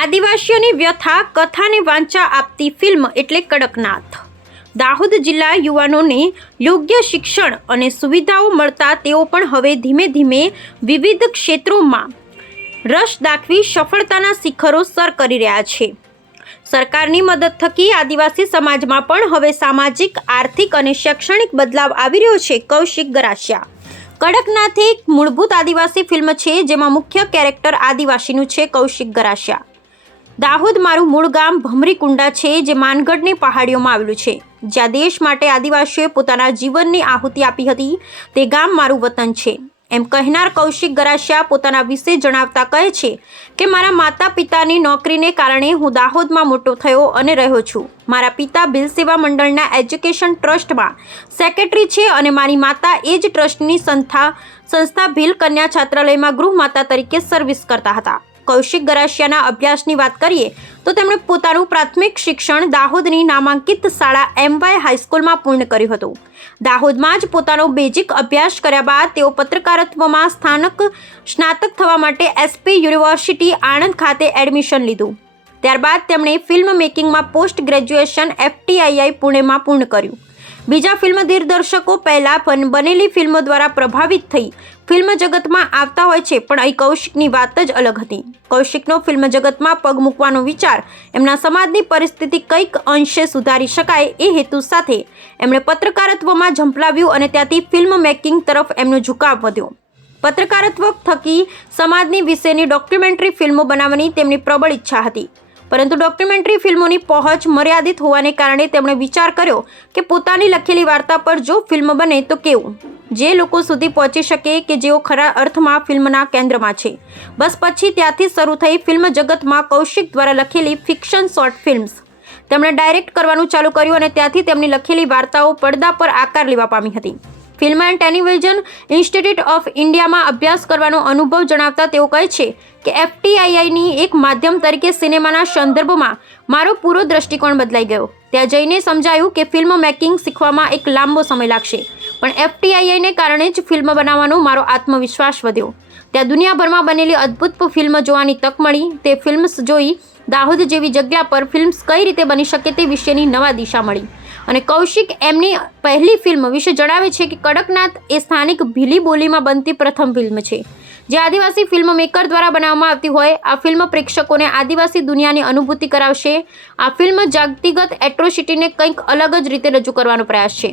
આદિવાસીઓની વ્યથા કથાને વાંચા આપતી ફિલ્મ એટલે કડકનાથ। દાહોદ જિલ્લા યુવાનોને યોગ્ય શિક્ષણ અને સુવિધાઓ મળતા તેઓ પણ હવે ધીમે ધીમે વિવિધ ક્ષેત્રોમાં રસ દાખવી સફળતાના શિખરો સર કરી રહ્યા છે। સરકારની મદદ થકી આદિવાસી સમાજમાં પણ હવે સામાજિક, આર્થિક અને શૈક્ષણિક બદલાવ આવી રહ્યો છે। કૌશિક ગરાસિયા। કડકનાથ એક મૂળભૂત આદિવાસી ફિલ્મ છે જેમાં મુખ્ય કેરેક્ટર આદિવાસીનું છે કૌશિક ગરાસિયા। દાહોદ મારું મૂળ ગામ ભમરીકુંડા છે જે માનગઢની પહાડીઓમાં આવેલું છે, જ્યાં દેશ માટે આદિવાસીઓએ પોતાના જીવનની આહુતિ આપી હતી। તે ગામ મારું વતન છે એમ કહેનાર કૌશિક ગરાસિયા પોતાના વિશે જણાવતા કહે છે કે મારા માતા પિતાની નોકરીને કારણે હું દાહોદમાં મોટો થયો અને રહ્યો છું। મારા પિતા ભીલ સેવા મંડળના એજ્યુકેશન ટ્રસ્ટમાં સેક્રેટરી છે અને મારી માતા એ જ ટ્રસ્ટની સંસ્થા ભીલ કન્યા છાત્રાલયમાં ગૃહમાતા તરીકે સર્વિસ કરતા હતા। કૌશિક ગરાસિયાના અભ્યાસની વાત કરીએ તો તેમણે પોતાનું પ્રાથમિક શિક્ષણ દાહોદની નામાંકિત શાળા MY હાઈસ્કૂલમાં પૂર્ણ કર્યું હતું। દાહોદમાં જ પોતાનો બેઝિક અભ્યાસ કર્યા બાદ તેઓ પત્રકારત્વમાં સ્નાતક થવા માટે SP યુનિવર્સિટી આણંદ ખાતે એડમિશન લીધું। ત્યારબાદ તેમણે ફિલ્મ મેકિંગમાં પોસ્ટ ગ્રેજ્યુએશન FTII પુણેમાં પૂર્ણ કર્યું। બીજા ફિલ્મ દિગ્દર્શકો પહેલા બનેલી ફિલ્મો દ્વારા પ્રભાવિત થઈ ફિલ્મ જગતમાં આવતા હોય છે, પણ અહીં કૌશિકની વાત જ અલગ હતી। કૌશિકનો ફિલ્મ જગતમાં પગ મૂકવાનો વિચાર એમના સમાજની પરિસ્થિતિ કંઈક અંશે સુધારી શકાય એ હેતુ સાથે એમણે પત્રકારત્વમાં ઝંપલાવ્યું અને ત્યાંથી ફિલ્મ મેકિંગ તરફ એમનો ઝુકાવ વધ્યો। પત્રકારત્વ થકી સમાજની વિશેની ડોક્યુમેન્ટરી ફિલ્મો બનાવવાની તેમની પ્રબળ ઈચ્છા હતી, પરંતુ ડોક્યુમેન્ટરી ફિલ્મોની પહોંચ મર્યાદિત હોવાને કારણે તેમણે વિચાર કર્યો કે પોતાની લખેલી વાર્તા પર જો ફિલ્મ બને તો કેવું, જે લોકો સુધી પહોંચી શકે કે જેઓ ખરા અર્થમાં ફિલ્મના કેન્દ્રમાં છે। બસ પછી ત્યાંથી શરૂ થઈ ફિલ્મ જગતમાં કૌશિક દ્વારા લખેલી ફિક્શન શોર્ટ ફિલ્મ્સ તેમણે ડાયરેક્ટ કરવાનું ચાલુ કર્યું અને ત્યાંથી તેમની લખેલી વાર્તાઓ પડદા પર આકાર લેવા પામી હતી। Film and television institute of ઇન્ડિયામાં અભ્યાસ કરવાનો અનુભવ જણાવતા તેઓ કહે છે કે FTIIની એક માધ્યમ તરીકે સિનેમાના સંદર્ભમાં મારો પૂરો દૃષ્ટિકોણ બદલાઈ ગયો। ત્યાં જઈને સમજાયું કે ફિલ્મ મેકિંગ શીખવામાં એક લાંબો સમય લાગશે, પણ FTIIને કારણે જ ફિલ્મ બનાવવાનો મારો આત્મવિશ્વાસ વધ્યો। ત્યાં દુનિયાભરમાં બનેલી અદ્ભુત ફિલ્મ જોવાની તક મળી। તે ફિલ્મ્સ જોઈ દાહોદ જેવી જગ્યા પર ફિલ્મ્સ કઈ રીતે બની શકે તે વિશેની નવા દિશા મળી। અને કૌશિક એમની પહેલી ફિલ્મ વિશે જણાવે છે કે કડકનાથ એ સ્થાનિક ભીલી બોલીમાં બનતી પ્રથમ ફિલ્મ છે જે આદિવાસી ફિલ્મ મેકર દ્વારા બનાવવામાં આવતી હોય। આ ફિલ્મ પ્રેક્ષકોને આદિવાસી દુનિયાની અનુભૂતિ કરાવશે। આ ફિલ્મ જાગતિગત એટ્રોસિટીને કંઈક અલગ જ રીતે રજૂ કરવાનો પ્રયાસ છે।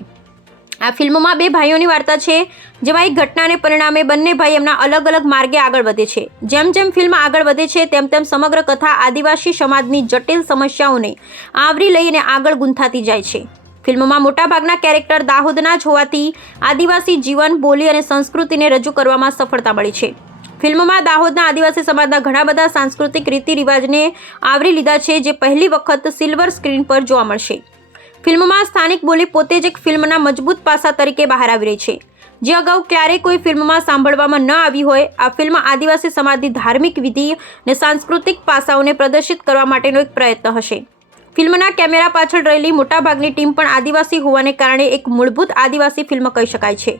આ ફિલ્મમાં બે ભાઈઓની વાર્તા છે, જેમાં એક ઘટનાને પરિણામે બંને ભાઈ એમના અલગ અલગ માર્ગે આગળ વધે છે। જેમ જેમ ફિલ્મ આગળ વધે છે તેમ તેમ સમગ્ર કથા આદિવાસી સમાજની જટિલ સમસ્યાઓને આવરી લઈને આગળ ગૂંથાતી જાય છે। ફિલ્મમાં મોટાભાગના કેરેક્ટર દાહોદના જ હોવાથી આદિવાસી જીવન, બોલી અને સંસ્કૃતિને રજૂ કરવામાં સફળતા મળી છે। ફિલ્મમાં દાહોદના આદિવાસી સમાજના ઘણા બધા સાંસ્કૃતિક રીતિ રિવાજને આવરી લીધા છે જે પહેલી વખત સિલ્વર સ્ક્રીન પર જોવા મળશે। ફિલ્મમાં સ્થાનિક બોલી પોતે જ એક ફિલ્મના મજબૂત પાસા તરીકે બહાર આવી રહી છે, જે અગાઉ ક્યારેય કોઈ ફિલ્મમાં સાંભળવામાં ન આવી હોય। આ ફિલ્મ આદિવાસી સમાજની ધાર્મિક વિધિ અને સાંસ્કૃતિક પાસાઓને પ્રદર્શિત કરવા માટેનો એક પ્રયત્ન હશે। ફિલ્મના કેમેરા પાછળ રહેલી મોટાભાગની ટીમ પણ આદિવાસી હોવાને કારણે એક મૂળભૂત આદિવાસી ફિલ્મ કહી શકાય છે।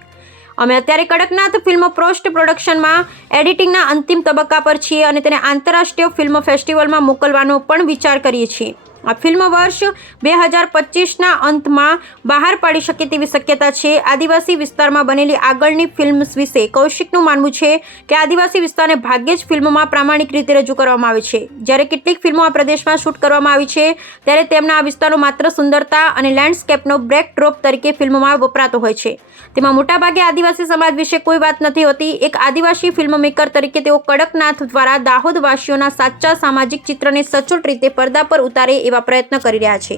અમે અત્યારે કડકનાથ ફિલ્મ પોસ્ટ પ્રોડક્શનમાં એડિટિંગના અંતિમ તબક્કા પર છીએ અને તેને આંતરરાષ્ટ્રીય ફિલ્મ ફેસ્ટિવલમાં મોકલવાનો પણ વિચાર કરીએ છીએ। આ ફિલ્મ વર્ષ 2025ના અંતમાં બહાર પાડી શકે તેવી શક્યતા છે। આદિવાસી વિસ્તારમાં બનેલી આગળની ફિલ્મ્સ વિશે કૌશિકનું માનવું છે કે આદિવાસી વિસ્તારને ભાગ્યે જ ફિલ્મમાં પ્રામાણિક રીતે રજૂ કરવામાં આવે છે। જ્યારે કેટલીક ફિલ્મો આ પ્રદેશમાં શૂટ કરવામાં આવી છે ત્યારે તેમના આ વિસ્તારનો માત્ર સુંદરતા અને લેન્ડસ્કેપનો બેકડ્રોપ તરીકે ફિલ્મમાં વપરાતો હોય છે। તેમાં મોટાભાગે આદિવાસી સમાજ વિશે કોઈ વાત નથી હોતી। એક આદિવાસી ફિલ્મ મેકર તરીકે તેઓ કડકનાથ દ્વારા દાહોદવાસીઓના સાચા સામાજિક ચિત્રને સચોટ રીતે પડદા પર ઉતારે એવા પ્રયત્ન કરી રહ્યા છે।